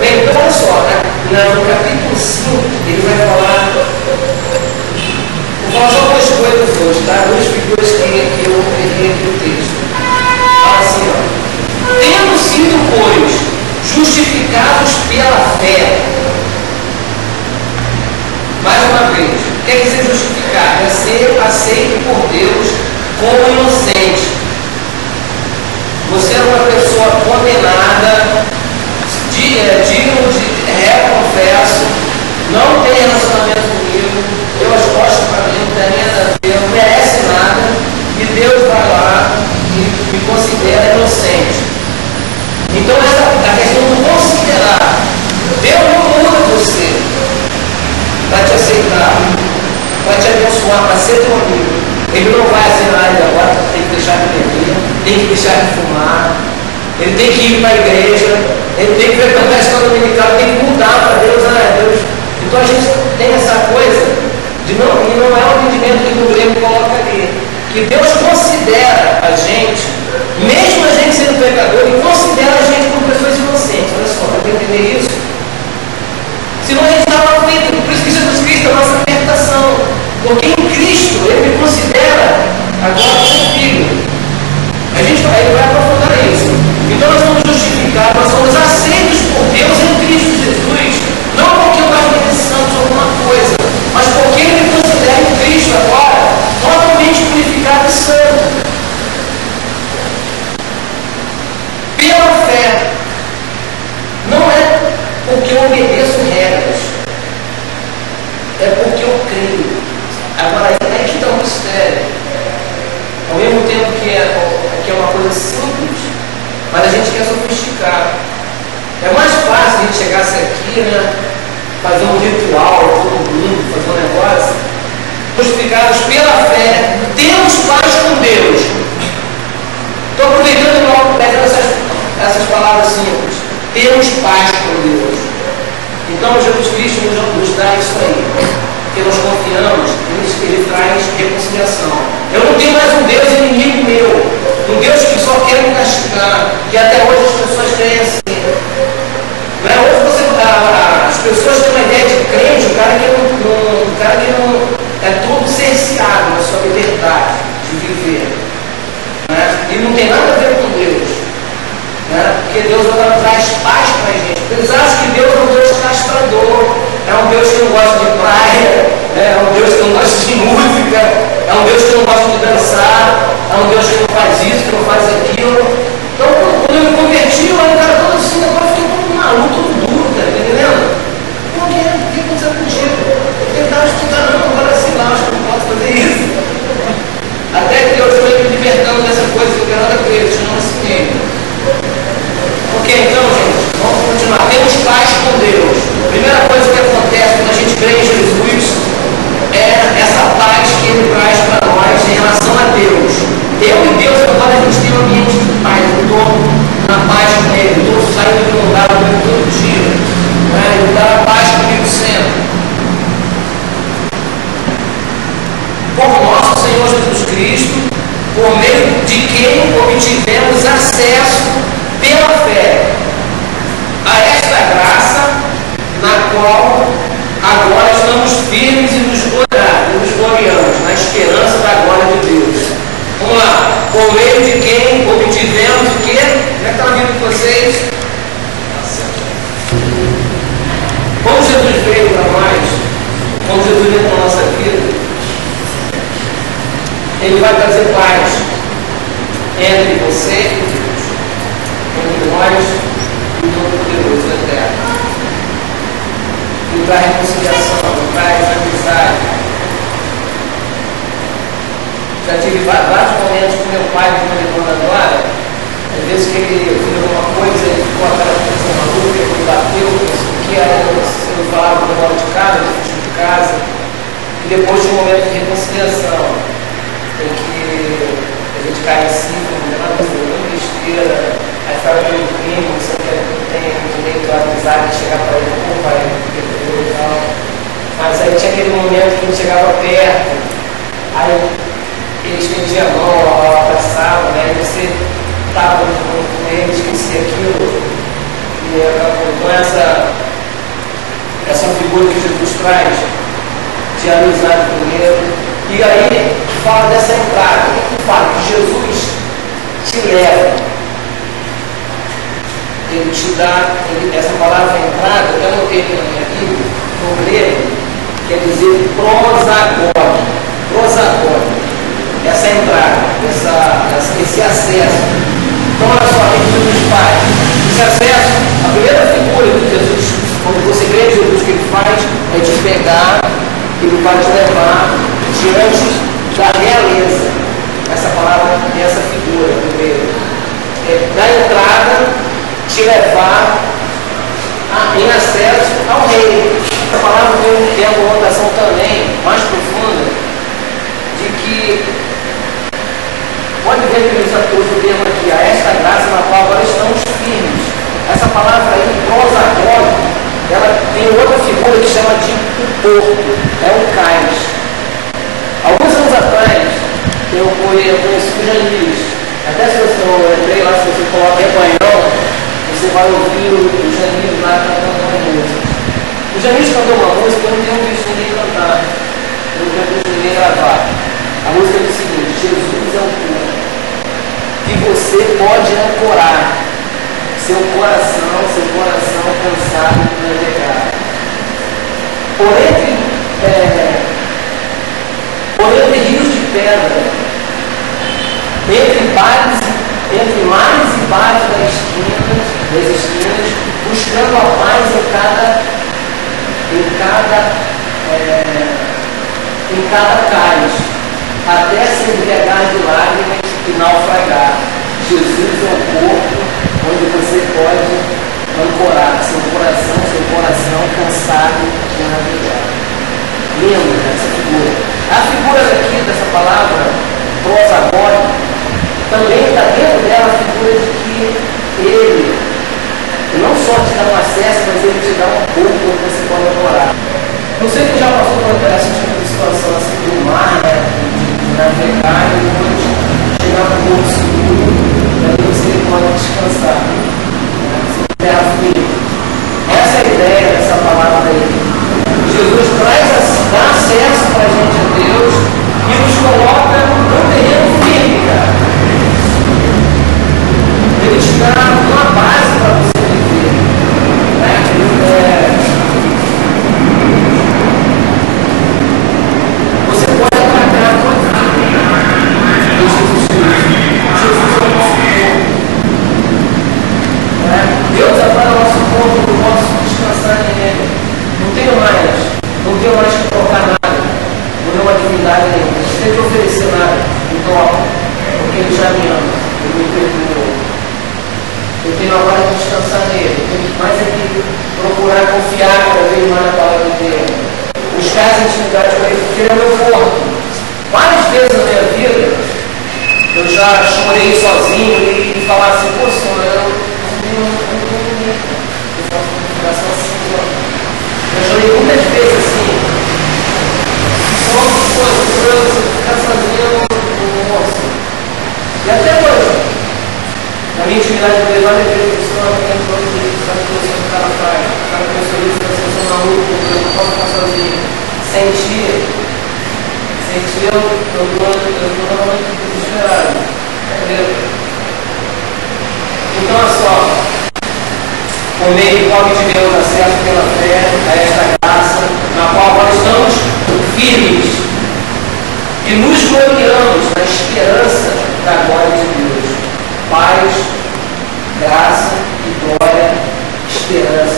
Bem, então olha só, né? No capítulo 5, ele vai falar. Vou falar só duas coisas hoje, tá? Duas figuras que eu peguei aqui no texto. Fala assim, ó. Tendo sido, pois, justificados pela fé. Mais uma vez, o que quer dizer justificar? É ser aceito por Deus como inocente. Você é uma pessoa condenada, digno de confesso, não tem relacionamento comigo, deu as costas para mim, não tem nada a ver, não merece nada, e Deus vai lá e me considera inocente. Então, a questão do considerar, Deus não muda você para te aceitar, para te abençoar, para ser teu amigo. Ele não vai assim, agora tem que deixar de beber, tem que deixar de fumar, ele tem que ir para a igreja, ele tem que frequentar a escola dominical, tem que mudar para Deus, Deus. Então a gente tem essa coisa de não, e não é o entendimento que o Grêmio coloca ali, que Deus considera a gente, mesmo a gente sendo pecador, ele considera a gente como pessoas inocentes. Olha só, para entender isso. Senão a gente estava frito, por isso que Jesus Cristo é a nossa libertação. Porque em Cristo ele me considera agora seu filho. A gente vai aprofundar isso. Então nós somos justificados, nós somos aceitos por Deus em Cristo Jesus. Não porque nós mereçamos alguma coisa, mas porque ele me considera em Cristo agora totalmente purificado e santo. Pela fé. Não é porque eu obedeço regras. É porque eu creio. Agora, é que está um mistério. Ao mesmo tempo que é uma coisa simples, mas a gente quer sofisticar. É mais fácil a gente chegasse aqui, né? Fazer um ritual, todo mundo, fazer um negócio. Justificados pela fé, temos paz com Deus. Estou aproveitando logo, pegando essas palavras simples. Temos paz com Deus. Então, Jesus Cristo nos dá isso aí. Porque nós confiamos, ele traz reconciliação. Eu não tenho mais um Deus inimigo meu, um Deus que só quer me castigar, que até hoje as pessoas creem assim. Não é? Hoje as pessoas têm uma ideia de crente, o cara que não é todo cerceado na sua liberdade de viver. Né? E não tem nada a ver com Deus. Né? Porque Deus agora traz paz para a gente. Eles acham que Deus é um Deus castrador. É um Deus que não gosta de praia, é um Deus que não gosta de música, é um Deus que não gosta de dançar, é um Deus que não faz isso, que não faz aquilo. Então, quando eu me converti, eu era todo assim, agora fiquei todo maluco, todo duro, tá entendendo? Por que aconteceu contigo? Eu tentava estudar, não, agora sei lá, acho que não posso fazer isso. Até que Deus foi me libertando dessa coisa que eu quero nada com ele, chama-se meio. Ok, então, gente, vamos continuar. Temos paz com Deus. A primeira coisa que acontece quando a gente crê em Jesus é essa paz que ele traz para nós em relação a Deus. Eu e Deus agora a gente tem um ambiente de paz. Eu estou na paz com ele, eu estou saindo de um lugar todo dia. Né? Ele dá a paz comigo sempre. Por nosso Senhor Jesus Cristo, por meio de quem obtivemos acesso pela fé a esta graça na qual agora estamos firmes e nos gloriamos na esperança da glória de Deus. Vamos lá. Por meio de quem obtivemos o quê? Como é que está a vida de vocês? Como Jesus veio para nós, como Jesus veio para a nossa vida, ele vai trazer paz entre você e Deus, entre nós e o Todo-Poderoso da terra. Ele traz reconciliação, ele traz amizade. Já tive vários momentos com meu pai, que me levando agora, às vezes que ele fez alguma coisa, ele ficou aquela coisa maluca, ele bateu, que era, eu falava do lado de casa, do futuro de casa, e depois de um momento de reconciliação, em que a gente cai em cima, uma besteira, aí fala que o primo, você tem direito à amizade de chegar para ele, como vai, e tal. Mas aí tinha aquele momento que ele chegava perto, aí ele estendia a mão, abraçava, né? E você estava com ele, esquecia aquilo, e com essa figura que Jesus traz de amizade com ele. E aí fala dessa entrada. O que fala? Que Jesus te leva. Ele te dá, essa palavra entrada, eu anotei aqui na minha Bíblia, no grego, quer dizer prosagog. Prosagog. Essa entrada, esse acesso. Então, olha só, o que Jesus faz? Esse acesso, a primeira figura que Jesus, quando você crê em Jesus, que ele faz é te pegar, ele vai te levar diante da realeza. Essa palavra, essa figura do grego. Da entrada, te levar em acesso ao reino. Essa palavra tem a conotação também mais profunda de que, pode ver que eles atuam o termo aqui, a esta graça na qual agora estamos firmes. Essa palavra aí, prosagog, ela tem outra figura que chama de o porto, é o cais. Alguns anos atrás, eu conheci o Janis. Até se você não entrei lá, se você coloca em espanhol, você vai ouvir o Janis lá cantando uma música. O Janis cantou uma música, eu não tenho visto ninguém cantar, eu não tenho visto ninguém gravar. A música é o seguinte: Jesus é o porto que você pode ancorar seu coração cansado de navegar. Por entre rios de pedra, entre mares e bares das esquinas, buscando a paz em cada cais, até se embriagar de lágrimas e naufragar. Jesus é o porto onde você pode ancorar seu coração cansado de navegar. Lindo essa figura. A figura aqui dessa palavra, prosagog, também está dentro dela a figura de que ele não só te dá um acesso, mas ele te dá um porto onde você pode ancorar. Não sei se já passou por essa tipo de situação assim do mar, né? De navegar e depois chegar no porto seguro, e aí você pode descansar. Terra firme. Essa é a ideia dessa palavra aí. Jesus dá acesso para a gente a Deus e nos coloca num terreno firme, cara. Ele te dá uma base para você viver. Você pode atacar a tua vida. Jesus é o nosso corpo. Deus agora é o nosso corpo, eu posso descansar nele. Não tenho mais que trocar nada. Não tenho uma divindade nenhuma. Não tenho que oferecer nada em troca, porque ele já me ama. Ele me perdoou. Eu tenho agora que descansar nele. Eu tenho mais é que procurar confiar cada vez mais na palavra dele. Buscar essa intimidade com ele, porque ele é meu corpo. Várias vezes na minha vida, eu já chorei sozinho e falar assim: pô, Senhor, eu faço configuração assim, eu chorei muitas vezes assim. Só que ficar sozinho, nossa. E até hoje, na minha intimidade com ele, várias vezes, o Senhor tem todo isso, sabe que você está na praia, sabe que eu sou isso, que eu sou maluco, eu não posso ficar sozinho. Sentir, eu estou normalmente desesperado. Entendeu? Então, olha só. Por meio do qual tivemos acesso pela fé a esta graça, na qual agora estamos firmes e nos gloriamos na esperança da glória de Deus. Paz, graça e glória, esperança.